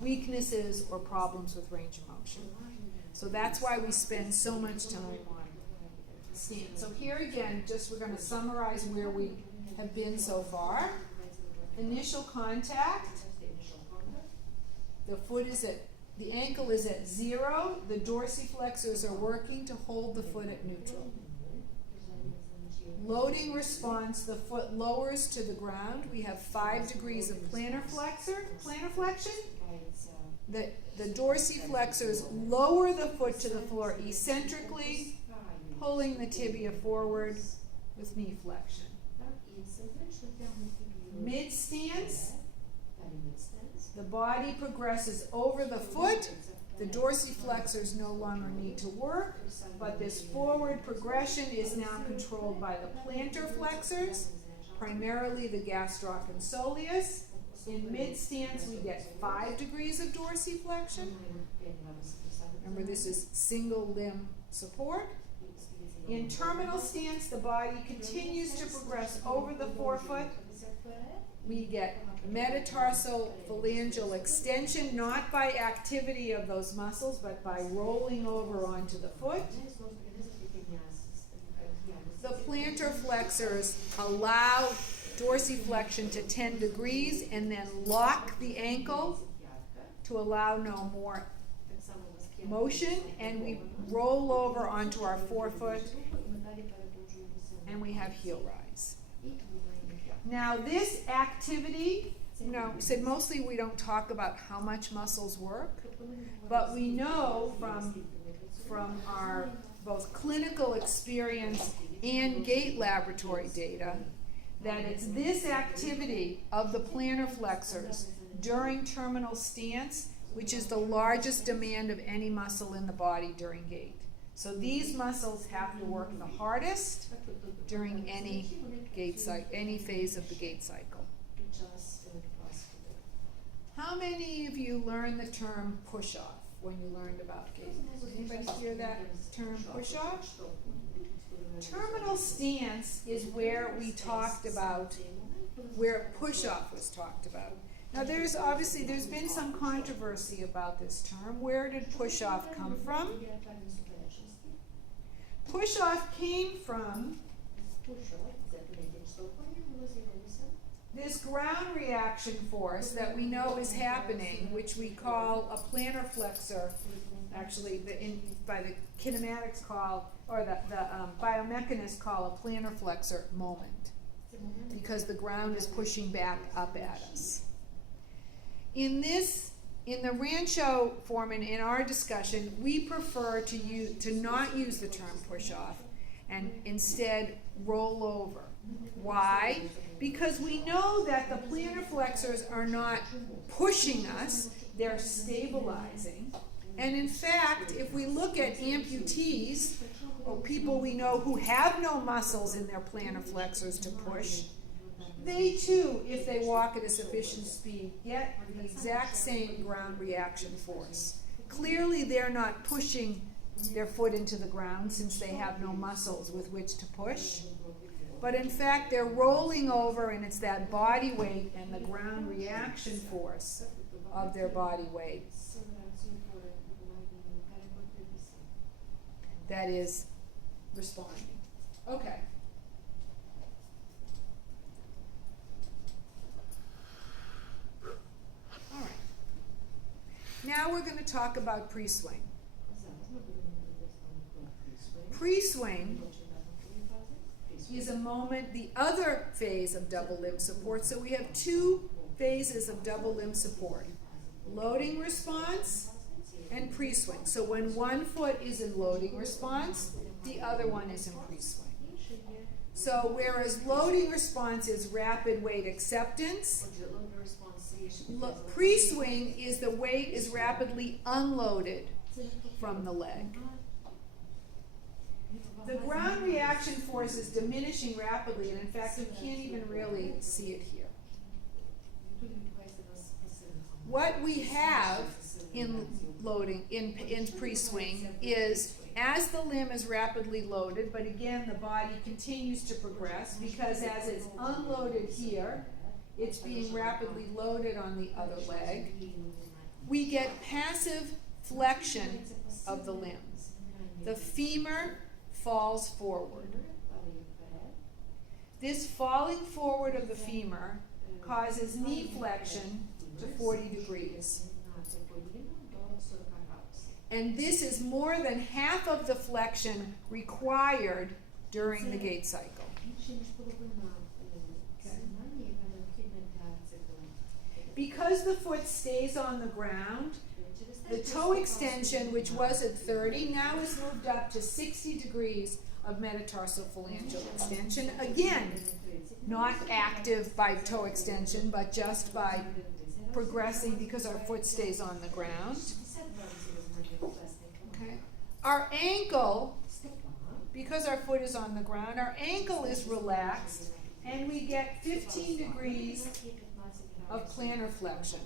weaknesses or problems with range of motion. So that's why we spend so much time on stance. So here again, just we're going to summarize where we have been so far. Initial contact, the ankle is at 0, the dorsiflexors are working to hold the foot at neutral. Loading response, the foot lowers to the ground. We have 5 degrees of plantar flexion. The dorsiflexors lower the foot to the floor eccentrically, pulling the tibia forward with knee flexion. Mid-stance, the body progresses over the foot. The dorsiflexors no longer need to work, but this forward progression is now controlled by the plantar flexors, primarily the gastroc and soleus. In mid-stance, we get 5 degrees of dorsiflexion. Remember, this is single limb support. In terminal stance, the body continues to progress over the forefoot. We get metatarsal phalangeal extension, not by activity of those muscles, but by rolling over onto the foot. The plantar flexors allow dorsiflexion to 10 degrees and then lock the ankle to allow no more motion, and we roll over onto our forefoot and we have heel rise. Now this activity, we said mostly we don't talk about how much muscles work, but we know from our both clinical experience and gait laboratory data that it's this activity of the plantar flexors during terminal stance which is the largest demand of any muscle in the body during gait. So these muscles have to work the hardest during any phase of the gait cycle. How many of you learned the term push-off when you learned about gait? Anybody hear that term, push-off? Terminal stance is where we talked about, where push-off was talked about. Now there's been some controversy about this term. Where did push-off come from? Push-off came from this ground reaction force that we know is happening, which we call a plantar flexor, actually by the kinematics call, or the biomechanists call a plantar flexor moment, because the ground is pushing back up at us. In the Rancho form and in our discussion, we prefer to not use the term push-off and instead roll over. Why? Because we know that the plantar flexors are not pushing us, they're stabilizing. And in fact, if we look at amputees, or people we know who have no muscles in their plantar flexors to push, they too, if they walk at a sufficient speed, get the exact same ground reaction force. Clearly they're not pushing their foot into the ground since they have no muscles with which to push. But in fact, they're rolling over, and it's that body weight and the ground reaction force of their body weight that is responding. Okay. All right. Now we're going to talk about pre-swing. Pre-swing is a moment, the other phase of double limb support. So we have two phases of double limb support: loading response and pre-swing. So when one foot is in loading response, the other one is in pre-swing. So whereas loading response is rapid weight acceptance, pre-swing is the weight is rapidly unloaded from the leg. The ground reaction force is diminishing rapidly, and in fact, you can't even really see it here. What we have in loading, in pre-swing, is as the limb is rapidly loaded, but again, the body continues to progress because as it's unloaded here, it's being rapidly loaded on the other leg. we get passive flexion of the limbs. The femur falls forward. This falling forward of the femur causes knee flexion to 40 degrees. And this is more than half of the flexion required during the gait cycle. Because the foot stays on the ground, the toe extension, which was at 30, now is moved up to 60 degrees of metatarsophalangeal extension. Again, not active by toe extension, but just by progressing because our foot stays on the ground. Okay. Our ankle, because our foot is on the ground, our ankle is relaxed, and we get 15 degrees of plantar flexion.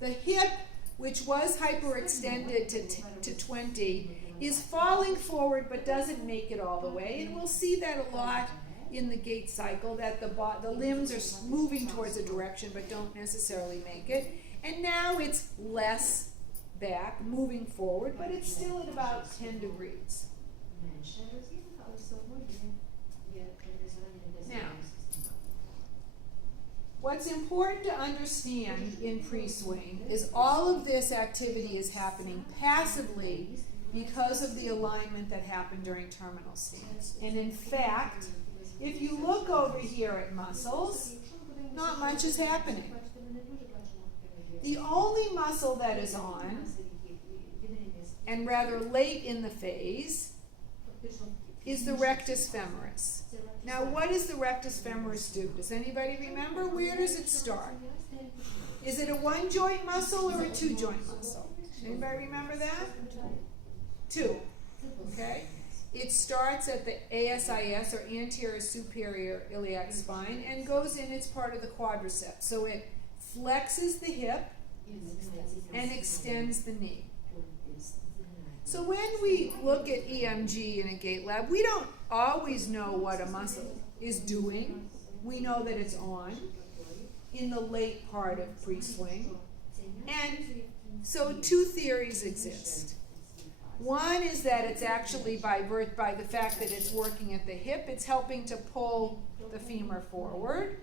The hip, which was hyperextended to 20, is falling forward but doesn't make it all the way. And we'll see that a lot in the gait cycle, that the limbs are moving towards a direction but don't necessarily make it. And now it's less back, moving forward, but it's still at about 10 degrees. Now, what's important to understand in pre-swing is all of this activity is happening passively because of the alignment that happened during terminal stance. And in fact, if you look over here at muscles, not much is happening. The only muscle that is on, and rather late in the phase, is the rectus femoris. Now, what does the rectus femoris do? Does anybody remember? Where does it start? Is it a one-joint muscle or a two-joint muscle? Anybody remember that? Two. Okay? It starts at the ASIS, or anterior superior iliac spine, and goes in, it's part of the quadriceps. So it flexes the hip and extends the knee. So when we look at EMG in a gait lab, we don't always know what a muscle is doing. We know that it's on in the late part of pre-swing. And so two theories exist. One is that it's actually by the fact that it's working at the hip, it's helping to pull the femur forward.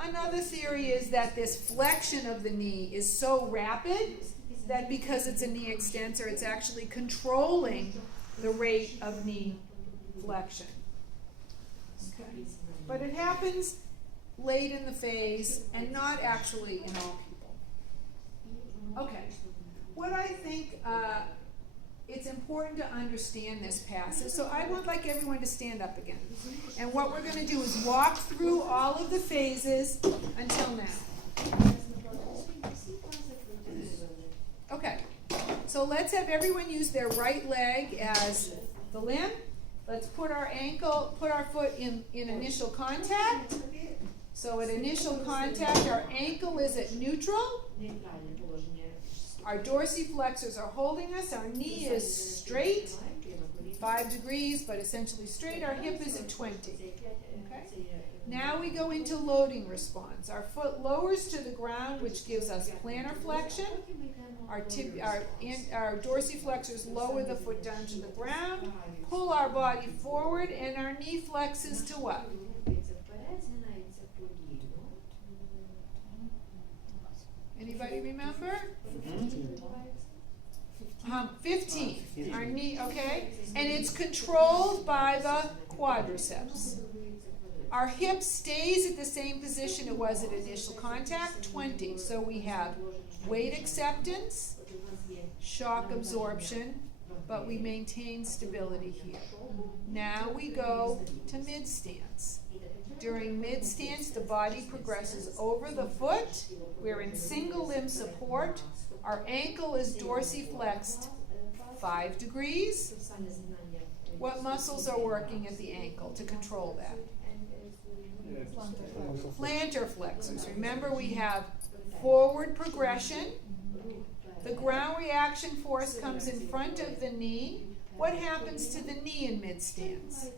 Another theory is that this flexion of the knee is so rapid that because it's a knee extensor, it's actually controlling the rate of knee flexion. Okay. But it happens late in the phase and not actually in all people. Okay. What I think it's important to understand this passage. So I would like everyone to stand up again. And what we're going to do is walk through all of the phases until now. Okay. So let's have everyone use their right leg as the limb. Let's put our foot in initial contact. So at initial contact, our ankle is at neutral. Our dorsiflexors are holding us. Our knee is straight, 5 degrees, but essentially straight. Our hip is at 20. Okay? Now we go into loading response. Our foot lowers to the ground, which gives us plantar flexion. Our dorsiflexors lower the foot down to the ground, pull our body forward, and our knee flexes to what? Anybody remember? 15. Our knee, okay? And it's controlled by the quadriceps. Our hip stays at the same position it was at initial contact, 20. So we have weight acceptance, shock absorption, but we maintain stability here. Now we go to mid-stance. During mid-stance, the body progresses over the foot. We're in single limb support. Our ankle is dorsiflexed 5 degrees. What muscles are working at the ankle to control that? Plantar flexors. Remember, we have forward progression. The ground reaction force comes in front of the knee. What happens to the knee in mid-stance?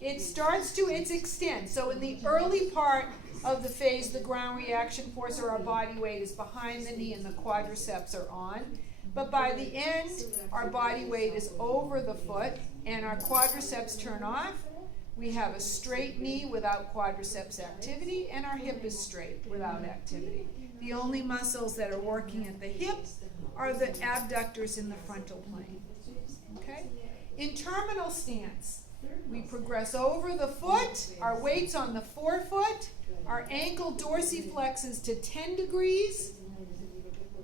It starts to its extent. So in the early part, of the phase, the ground reaction force or our body weight is behind the knee and the quadriceps are on. But by the end, our body weight is over the foot and our quadriceps turn off. We have a straight knee without quadriceps activity, and our hip is straight without activity. The only muscles that are working at the hip are the abductors in the frontal plane. Okay? In terminal stance, we progress over the foot, our weight's on the forefoot, our ankle dorsiflexes to 10 degrees.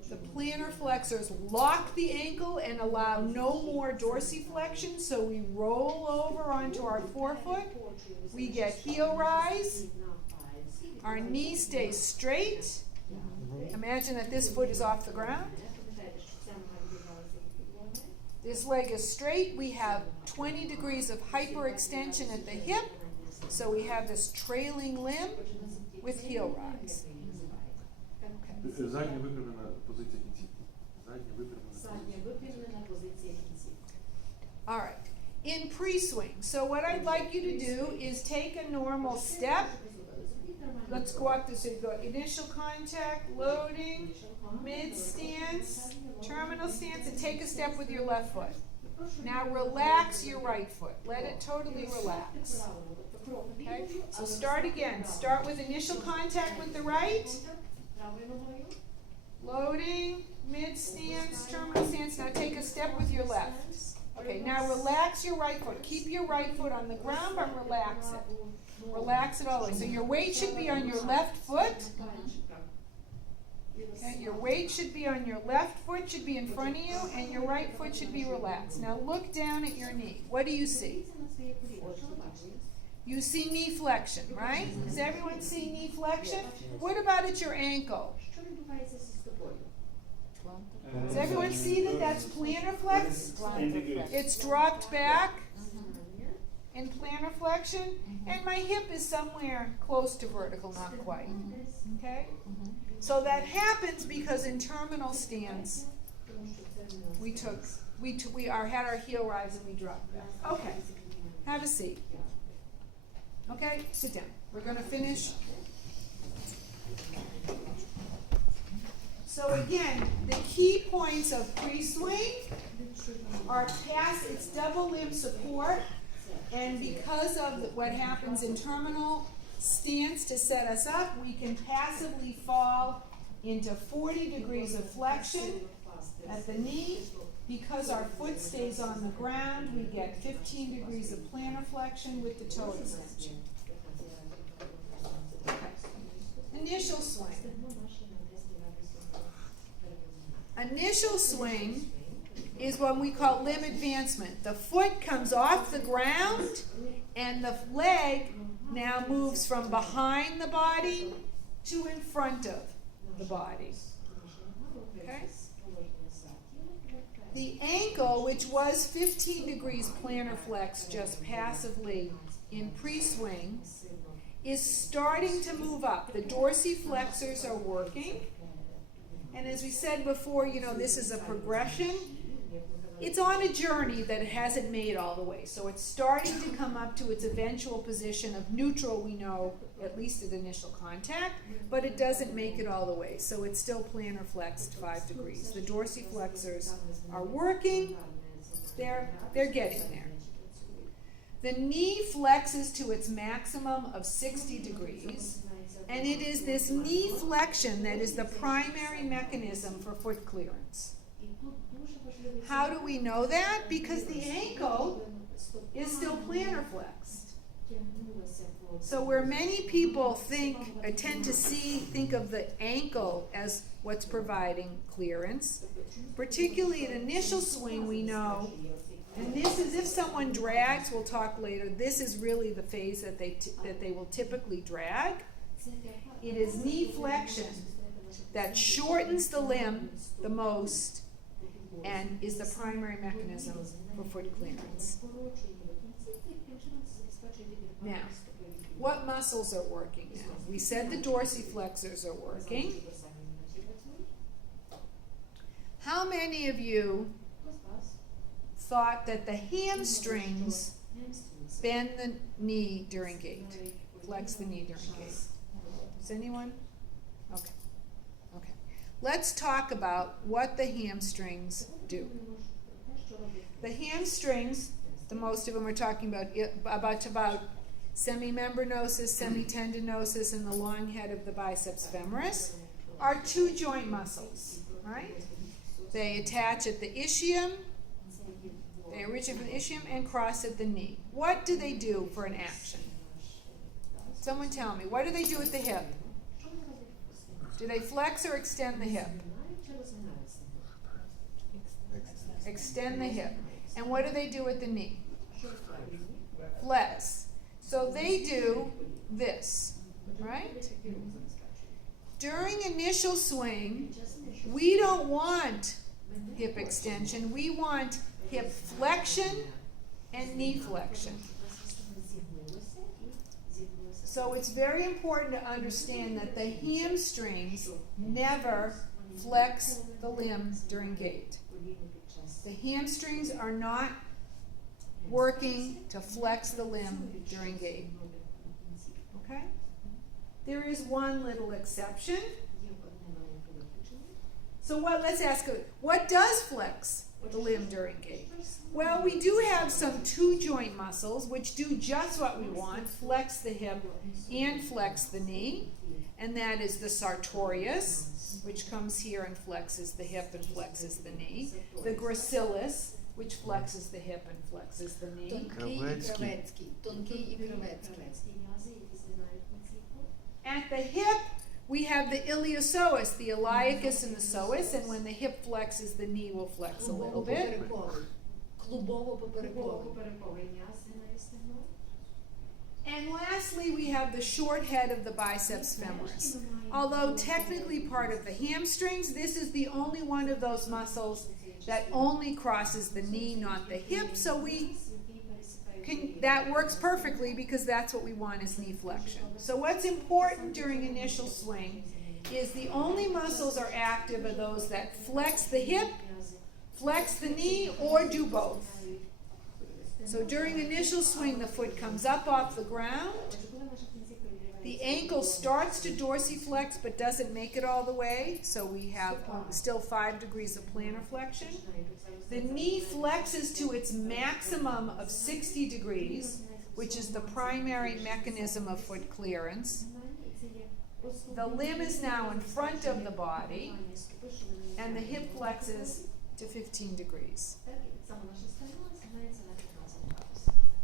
The plantar flexors lock the ankle and allow no more dorsiflexion, so we roll over onto our forefoot. We get heel rise. Our knee stays straight. Imagine that this foot is off the ground. This leg is straight. We have 20 degrees of hyperextension at the hip, so we have this trailing limb with heel rise. Задня выпрямлена позиция кінцівки. Задня выпрямлена позиция кінцівки. All right. In pre-swing, so what I'd like you to do is take a normal step. Let's go up this. So you go initial contact, loading, mid stance, terminal stance, and take a step with your left foot. Now relax your right foot. Let it totally relax. Okay? So start again. Start with initial contact with the right. Loading, mid stance, terminal stance. Now take a step with your left. Okay, now relax your right foot. Keep your right foot on the ground, but relax it. Relax it all the way. So your weight should be on your left foot. Okay, your weight should be on your left foot, should be in front of you, and your right foot should be relaxed. Now look down at your knee. What do you see? You see knee flexion, right? Does everyone see knee flexion? What about at your ankle? Does everyone see that that's plantar flex? It's dropped back in plantar flexion, and my hip is somewhere close to vertical, not quite. Okay? So that happens because in terminal stance, we had our heel rise and we dropped back. Okay, have a seat. Okay, sit down. We're going to finish. So again, the key points of pre-swing are its double limb support, and because of what happens in terminal stance to set us up, we can passively fall into 40 degrees of flexion at the knee. Because our foot stays on the ground, we get 15 degrees of plantar flexion with the toe extension. Okay. Initial swing. Initial swing is what we call limb advancement. The foot comes off the ground and the leg now moves from behind the body to in front of the body. Okay? The ankle, which was 15 degrees plantar flex just passively in pre-swing, is starting to move up. The dorsiflexors are working. And as we said before, this is a progression. It's on a journey that it hasn't made all the way. So it's starting to come up to its eventual position of neutral, we know, at least at initial contact, but it doesn't make it all the way. So it's still plantar flexed 5 degrees. The dorsiflexors are working. They're getting there. The knee flexes to its maximum of 60 degrees, and it is this knee flexion that is the primary mechanism for foot clearance. How do we know that? Because the ankle is still plantar flexed. So where many people tend to think of the ankle as what's providing clearance, particularly at initial swing, we know, and this is if someone drags, we'll talk later, this is really the phase that they will typically drag. It is knee flexion that shortens the limb the most and is the primary mechanism for foot clearance. Now, what muscles are working now? We said the dorsiflexors are working. How many of you thought that the hamstrings bend the knee during gait? Flex the knee during gait. Does anyone? Okay. Okay. Let's talk about what the hamstrings do. The hamstrings, the most of them are talking about semimembranosus, semitendinosus, and the long head of the biceps femoris, are two joint muscles, right? They attach at the ischium, they originate from the ischium and cross at the knee. What do they do for an action? Someone tell me, what do they do at the hip? Do they flex or extend the hip? Extend the hip. And what do they do at the knee? Flex. So they do this, right? During initial swing, we don't want hip extension. We want hip flexion and knee flexion. So it's very important to understand that the hamstrings never flex the limb during gait. The hamstrings are not working to flex the limb during gait. Okay? There is one little exception. So let's ask, what does flex the limb during gait? Well, we do have some two joint muscles which do just what we want, flex the hip and flex the knee, and that is the sartorius, which comes here and flexes the hip and flexes the knee, the gracilis, which flexes the hip and flexes the knee. At the hip, we have the iliopsoas, the iliacus and the psoas, and when the hip flexes, the knee will flex a little bit. And lastly, we have the short head of the biceps femoris. Although technically part of the hamstrings, this is the only one of those muscles that only crosses the knee, not the hip, so that works perfectly because that's what we want is knee flexion. So what's important during initial swing is the only muscles are active are those that flex the hip, flex the knee, or do both. So during initial swing, the foot comes up off the ground. The ankle starts to dorsiflex but doesn't make it all the way, so we have still 5 degrees of plantar flexion. The knee flexes to its maximum of 60 degrees, which is the primary mechanism of foot clearance. The limb is now in front of the body, and the hip flexes to 15 degrees.